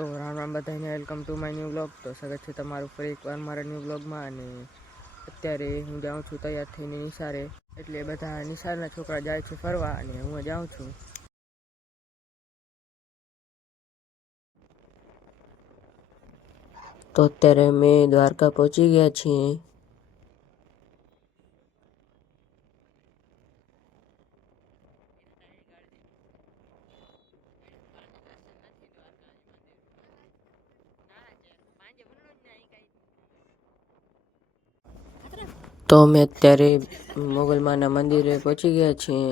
તો રામ રામ બધાને, welcome to my new blog. તો સ્વાગત છે તમારું ફરી એકવાર મારા ન્યૂ બ્લોગમાં. અને અત્યારે હું જાઉં છું તૈયાર થઈને નિશાળે, એટલે બધા નિશાળના છોકરા જાય છે ફરવા અને હું જાઉં છું. તો અત્યારે અમે દ્વારકા પહોંચી ગયા છીએ. તો અમે અત્યારે મોગલમાના મંદિરે પહોંચી ગયા છીએ.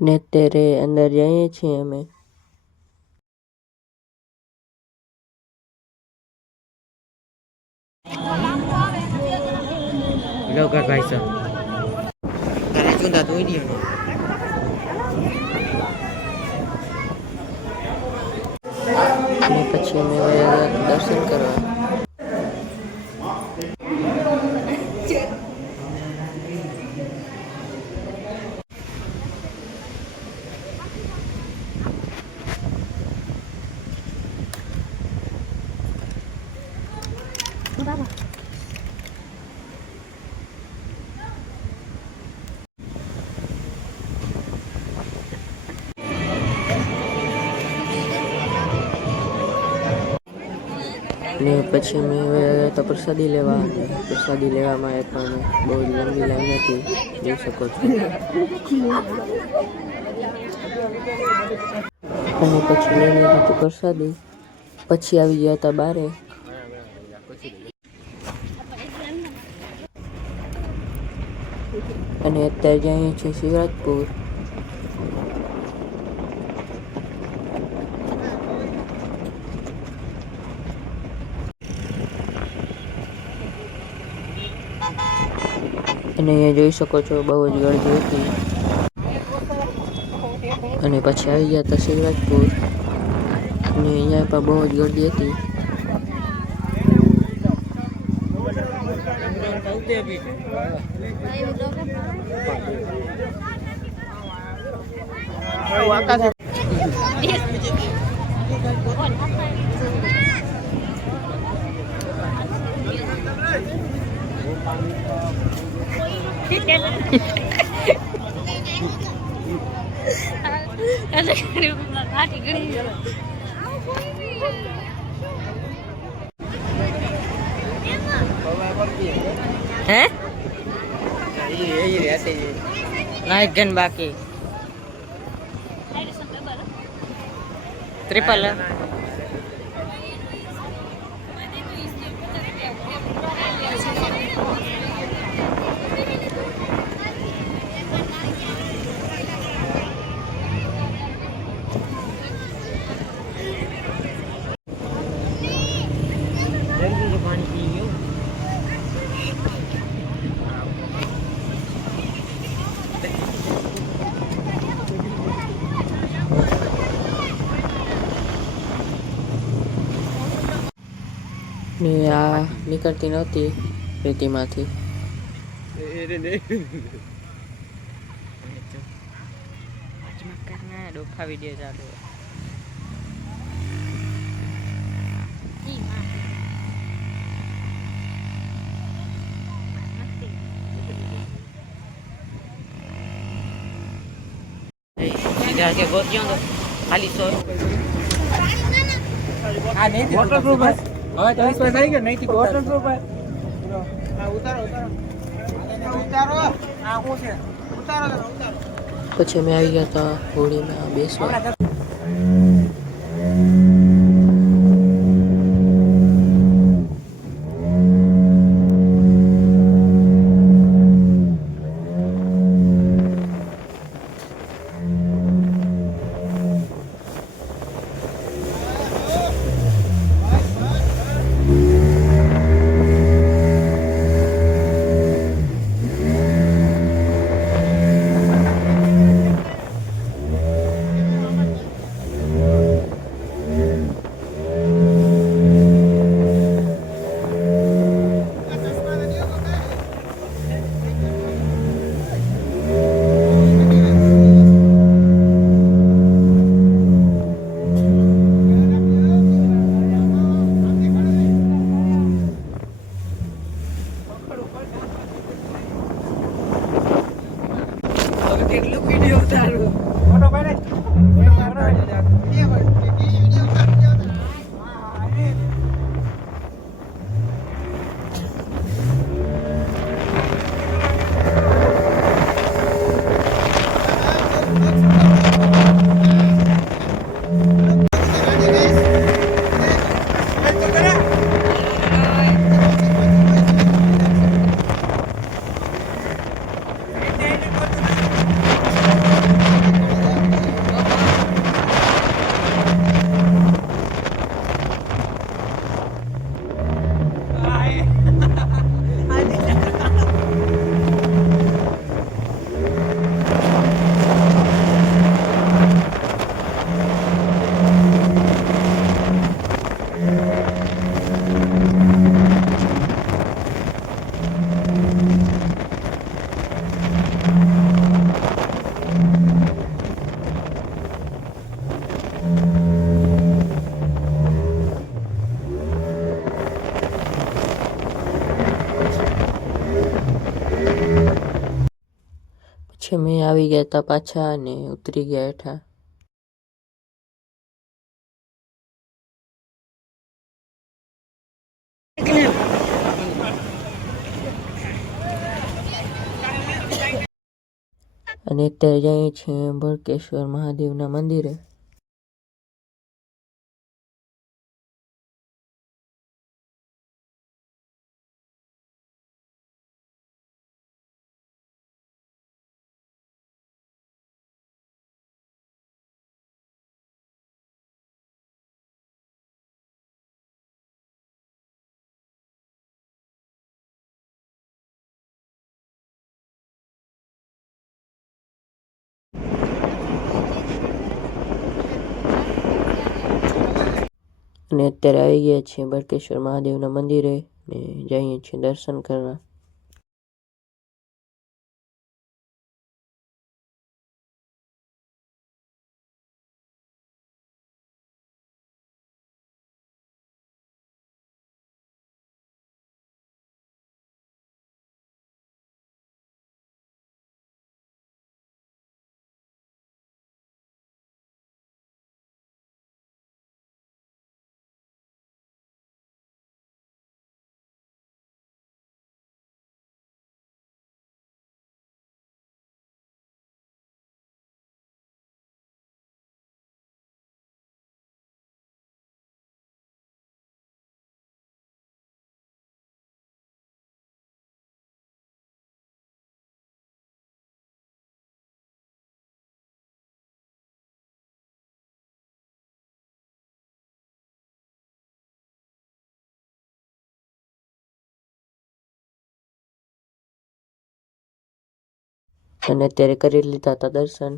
અને અત્યારે અંદર જઈએ છીએ અમે. लोकर भाई साहब तारा चुंदा तो नहीं है ने પછી અમે દર્શન કરવા. ને પછી મેં તો પ્રસાદી લેવામાં એ પણ બહુ લાંબી લાઈન હતી, જોઈ શકો છો. અને પછી લઈ લીધી હતી પ્રસાદી. પછી આવી ગયા હતા બારે. અને અત્યારે જઈએ છીએ શિવરાજપુર. અને અહીંયા જોઈ શકો છો બહુ જ ગરદી હતી. અને પછી આવી ગયા હતા શિવરાજપુર, અને અહીંયા પણ બહુ જ ગરદી હતી. हैं यही रहते हैं ना, एक गन बाकी ट्रिपल ને આ નીકળતી નહોતી રેતીમાંથી. ડોફા વિડીયો ચાલુ. સીધા કે ગોત્યો તો ખાલી 100 આ નહીં વોટરપ્રૂફ હવે 30 પૈસા આવી ગયો નહીં થી વોટરપ્રૂફ હા ઉતારો આ હું છે ઉતારો. પછી અમે આવી ગયા હતા હોળીમાં બેસવા. કેટલું વિડીયો ઉતારું ફોટો પાડે પછી મેં આવી ગયા હતા પાછા અને ઉતરી ગયા હેઠા. અને અત્યારે જઈએ છીએ ભડકેશ્વર મહાદેવના મંદિરે. અને અત્યારે આવી ગયા છીએ ભડકેશ્વર મહાદેવના મંદિરે ને જઈએ છીએ દર્શન કરવા. અને અત્યારે કરી લીધા હતા દર્શન.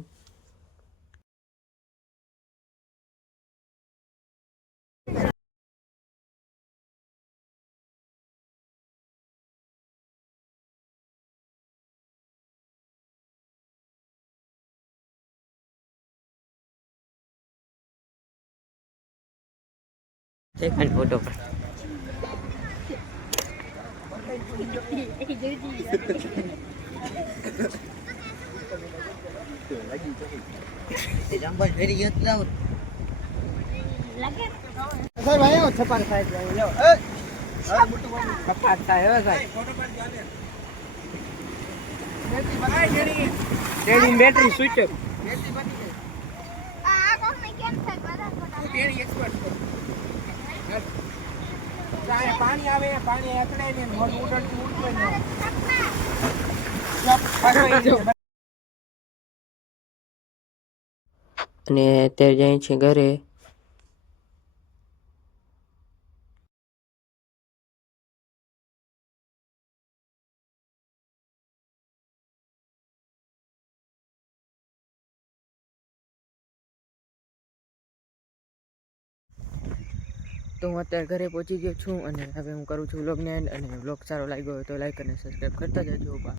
ફોટો બેટરી સ્વિચ પાણી આવે પાણી એકડે ને મોઢું ઉડતું ઉડતું અને અત્યારે જઈએ છીએ ઘરે. તો હું અત્યારે ઘરે પહોંચી ગયો છું અને હવે હું કરું છું વ્લોગને એન્ડ. અને વ્લોગ સારો લાગ્યો હોય તો લાઈક અને સબસ્ક્રાઈબ કરતા જજો.